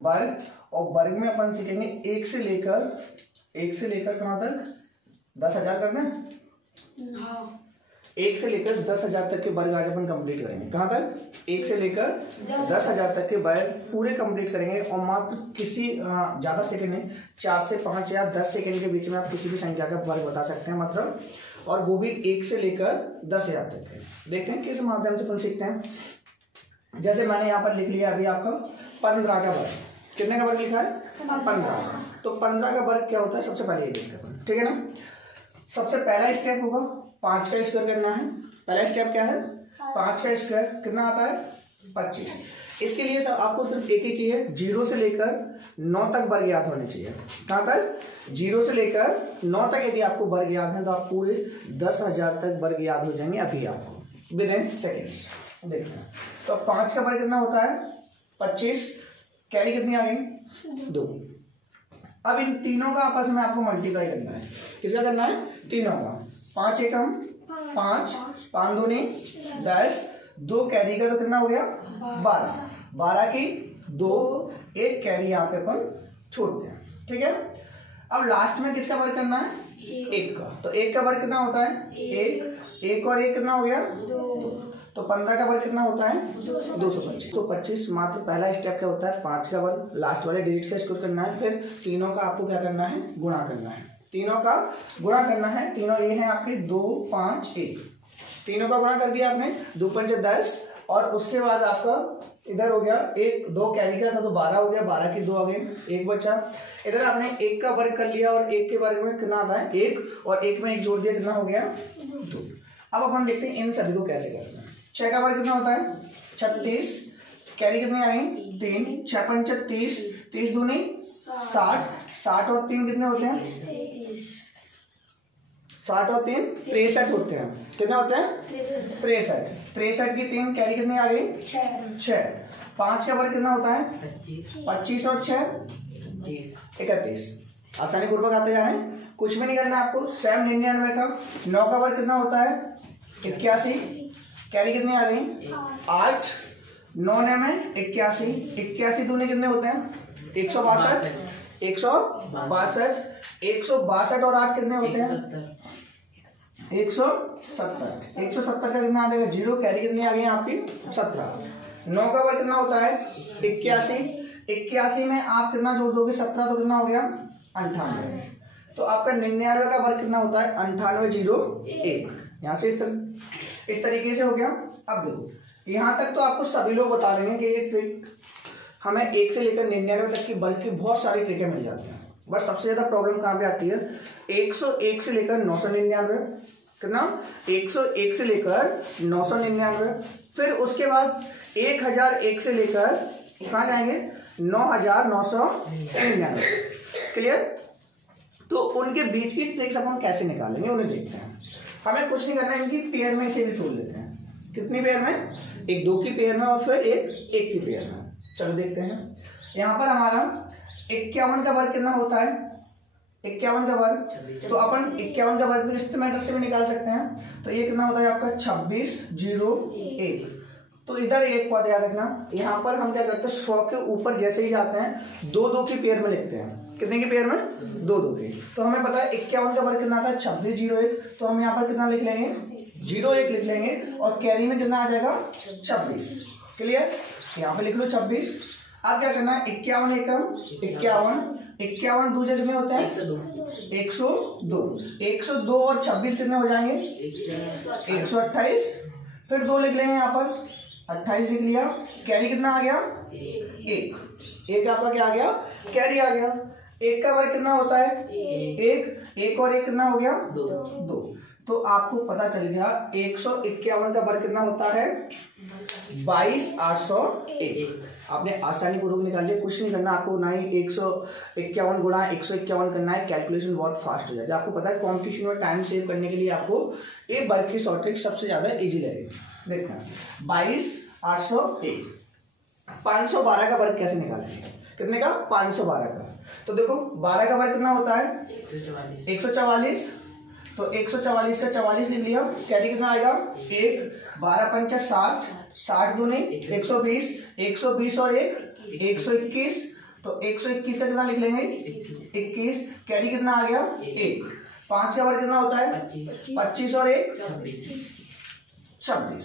वर्ग, और वर्ग में अपन सीखेंगे एक से लेकर कहाँ तक 10,000 करना है। हाँ। 1 से लेकर 10,000 तक के वर्ग आज अपन कंप्लीट करेंगे। कहाँ तक? 1 से लेकर 10,000 तक के वर्ग पूरे कंप्लीट करेंगे, और मात्र किसी ज़्यादा सेकंड नहीं, 4 से 5 या 10 सेकंड के बीच में आप किसी भी संख्या का वर्ग बता सकते हैं मतलब, और वो भी 1 से लेकर 10,000 तक है। देखते हैं किस माध्यम से अपन सीखते हैं। जैसे मैंने यहाँ पर लिख लिया अभी आपका 15 का वर्ग। कितने का वर्ग लिखा है? 15। तो 15 का वर्ग क्या होता है सबसे पहले ये देखते हैं, ठीक है ना। सबसे पहला स्टेप होगा 5 का स्क्वायर करना है। पहला स्टेप क्या है? 5 का स्क्वायर कितना आता है? 25। इसके लिए सब आपको सिर्फ एक ही चीज है, 0 से लेकर 9 तक वर्ग याद होने चाहिए। कहाँ तक? 0 से लेकर 9 तक यदि आपको वर्ग याद है तो आप पूरे 10,000 तक वर्ग याद हो जाएंगे अभी आपको विद इन सेकेंड्स। देखते हैं तो 5 का वर्ग कितना होता है? 25। कैरी कितनी आ गई? 2। अब इन तीनों का आपस में आपको मल्टीप्लाई करना है। किसका करना है? तीनों का। 5 एकम 5, 5 दूनी 10, 2 कैरी का तो कितना हो गया? 12। 12 की 2, 1 कैरी यहाँ पे अपन छोड़ते हैं, ठीक है। अब लास्ट में किसका वर्ग करना है? 1 का। तो 1 का वर्ग कितना होता है? 1 और 1 कितना हो गया? 2। तो 15 का वर्ग कितना होता है? 225। 225 मात्र पहला स्टेप क्या होता है? 5 का वर्ग लास्ट वाले डिजिट का स्क्वायर करना है, फिर तीनों का आपको क्या करना है? गुणा करना है। तीनों का गुणा करना है। तीनों ये हैं आपके 2, 5, 1। तीनों का गुणा कर दिया आपने, 2 पंच 10, और उसके बाद आपका इधर हो गया 1, 2 कैरी का था तो 12 हो गया, 12 की 2 आ गए, 1 बचा। इधर आपने 1 का वर्ग कर लिया, और 1 के वर्ग में कितना आता है? 1, और 1 में 1 जोड़ दिया, कितना हो गया? 2। अब अपन देखते हैं इन सभी को कैसे करते हैं। 6 का वर्ग कितना होता है? 36। कैरी कितनी आ गई? 3। 6 पंच 30, 30 दूनी 60, 60 और 3 कितने होते हैं? 60 और 3 63 होते हैं। कितने होते हैं? 63। 63 की 3 कैरी कितनी आ गई? 6। 5 का वर्ग कितना होता है? 25 और 6 31। आसानी पूर्वक आते जा रहे हैं, कुछ भी नहीं करना आपको। 7 99 का 9 का वर्ग कितना होता है? 81। कैरी कितनी आ गई? 8। 9 में 81, 81 दूनी कितने होते हैं? 162। 162, 162 और 8 कितने होते हैं? 170। 170 का कितना आ जाएगा? 0। कैरी कितनी आ गई आपकी? 17। 9 का वर्ग कितना होता है? 81। 81 में आप कितना जोड़ दोगे? 17, तो कितना हो गया? 98। तो आपका 99 का वर्ग कितना होता है? 98, 0, 1। यहाँ से इस तरीके से हो गया। अब देखो यहाँ तक तो आपको सभी लोग बता देंगे कि ये ट्रिक हमें 1 से लेकर 99 तक की वर्ग की बहुत सारी ट्रिकें मिल जाती हैं, बट सबसे ज्यादा प्रॉब्लम कहाँ पे आती है? 101 से लेकर 999। कितना? 101 से लेकर 999। फिर उसके बाद 1001 से लेकर कहाँ जाएंगे? 9999। क्लियर? तो उनके बीच की ट्रिक्स अपन कैसे निकालेंगे उन्हें देखते हैं। हमें कुछ नहीं करना है, इनकी पेयर में से भी तोड़ लेते हैं। कितनी पेयर में? एक 2 की पेयर में, और फिर एक 1 की पेयर में। चलो देखते हैं। यहाँ पर हमारा 51 का वर्ग कितना होता है? 51 का वर्ग, तो अपन 51 का वर्ग इस मेथड से भी निकाल सकते हैं। तो ये कितना होता है आपका? 26, 0, 1। तो इधर एक बात याद रखना, यहाँ पर हम क्या करते हैं? 100 के ऊपर जैसे ही जाते हैं 2 की पेयर में लिखते हैं। कितने की पेयर में? 2 की। तो हमें पता है 51 का वर्ग कितना आता है? 26, 0, 1। तो हम यहाँ पर कितना लिख लेंगे? 0, 1 लिख लेंगे, और कैरी में कितना आ जाएगा? 26। क्लियर? यहाँ पे लिख लो 26। अब क्या करना है? 51 एकम 51, 51 दूजे कितने होते हैं? 102। 102 और 26 कितने हो जाएंगे? 128। फिर 2 लिख लेंगे यहाँ पर, 28 लिख लिया। कैरी कितना आ गया? 1 आपका क्या आ गया? कैरी आ गया। 1 का वर्ग कितना होता है? 1 और 1 कितना हो गया? 2। तो आपको पता चल गया 151 का वर्ग कितना होता है? 22,801। आपने आसानी पूर्वक निकाल लिया, कुछ नहीं करना आपको, ना ही 151 गुणा 151 करना है। कैलकुलेशन बहुत फास्ट हो जाती है। आपको पता है कॉम्पिटिशन में टाइम सेव करने के लिए आपको ये वर्ग की शॉर्ट ट्रिक सबसे ज्यादा इजी लगेगी। देखना 22,801। 512 का वर्ग कैसे निकालेंगे? कितने का? 512 का। तो देखो 12 का वर्ग कितना होता है? 144। तो 144 का 44 लिख लिया। कैरी कितना आएगा? 1। 12 पंच 60, 60 दूनी 120, 120 और 1 121, तो 121 का कितना लिख लेंगे 21, कैरी कितना आ गया 1, 5 का वर्ग कितना होता है 25 और 1 26,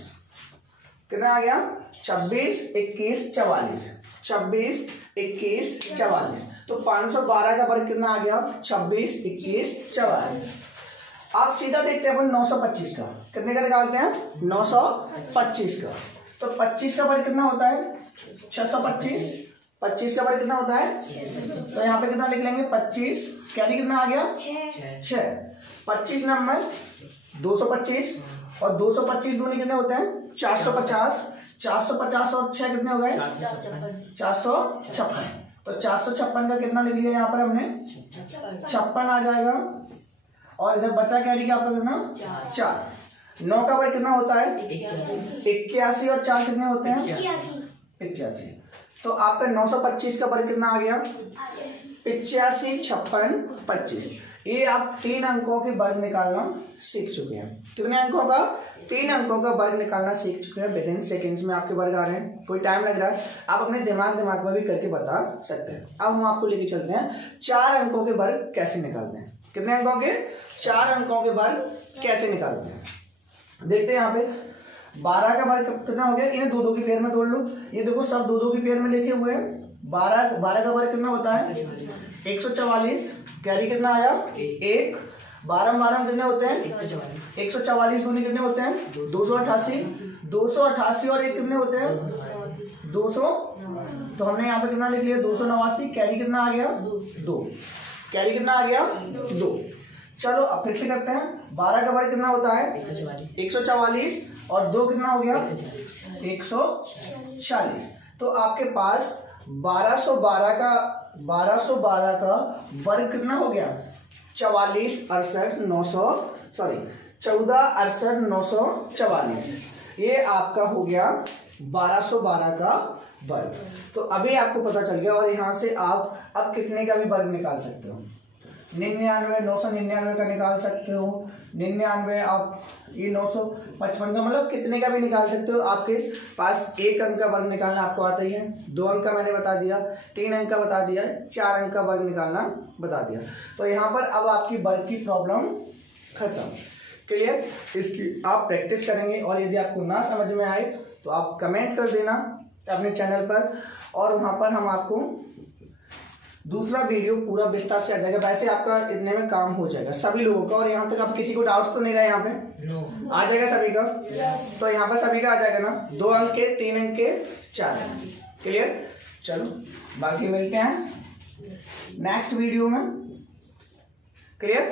कितना आ गया 26 21 44, 26 21 44, तो 512 का वर्ग कितना आ गया 26 21 44। आप सीधा देखते हैं अपन 925 का, कितने का निकालते हैं 925 का, तो 25 का वर्ग कितना होता है 625, 25 का वर्ग कितना होता है, तो यहाँ पे कितना लिख लेंगे 25, कैरी कितना आ गया 6, 25 नंबर 225 और 225 दूनी कितने होते हैं 450, 450 और 6 कितने हो गए 456, तो 456 का कितना लिख लिया यहाँ पर हमने 56 आ जाएगा, और इधर बचा कैरी का आपका कितना 4, 9 का वर्ग कितना होता है 81 और 4 कितने होते हैं 85, तो आपका 925 का वर्ग कितना आ गया 85 56 25। ये आप 3 अंकों के वर्ग निकालना सीख चुके हैं। कितने अंकों का 3 अंकों का वर्ग निकालना सीख चुके हैं। विद इन सेकेंड्स में आपके वर्ग आ रहे हैं, कोई टाइम लग रहा है, आप अपने दिमाग में भी करके बता सकते हैं। अब हम आपको लेके चलते हैं 4 अंकों के वर्ग कैसे निकालते हैं। कितने अंकों के 4 अंकों के वर्ग कैसे निकालते हैं देखते हैं। यहाँ पे 12 का वर्ग कितना हो गया, इन्हें 2-2 की पेयर में तोड़ लो। ये देखो सब 2-2 की पेयर में लिखे हुए हैं। 12 का वर्ग कितना होता है 144, कैरी कितना आया 1, 12 कितने होते हैं 144 दूनी कितने होते हैं 288, 288 और 1 कितने होते हैं 200, तो हमने यहाँ पे कितना लिख लिया 289, कैरी कितना आ गया 2, कैरी कितना आ गया 2। चलो अब फिर से करते हैं। 12 का वर्ग कितना होता है 144 और 2 कितना हो गया 140, तो आपके पास 1212 का वर्ग कितना हो गया 14 68 944, ये आपका हो गया 1212 का वर्ग। तो अभी आपको पता चल गया, और यहाँ से आप अब कितने का भी वर्ग निकाल सकते हो 99 999 का निकाल सकते हो, 99 आप ये 955 का, मतलब कितने का भी निकाल सकते हो। आपके पास 1 अंक का वर्ग निकालना आपको आता ही है, 2 अंक का मैंने बता दिया, 3 अंक का बता दिया, 4 अंक का वर्ग निकालना बता दिया। तो यहाँ पर अब आपकी वर्ग की प्रॉब्लम खत्म, क्लियर। इसकी आप प्रैक्टिस करेंगे, और यदि आपको ना समझ में आए तो आप कमेंट कर देना अपने चैनल पर, और वहाँ पर हम आपको दूसरा वीडियो पूरा विस्तार से आ जाएगा। वैसे आपका इतने में काम हो जाएगा सभी लोगों का, और यहाँ तक आप किसी को डाउट्स तो नहीं रहे यहाँ पे no. आ जाएगा सभी का तो यहाँ पर सभी का आ जाएगा ना, 2 अंक के 3 अंक के 4 अंक, क्लियर। चलो बाकी मिलते हैं नेक्स्ट वीडियो में, क्लियर।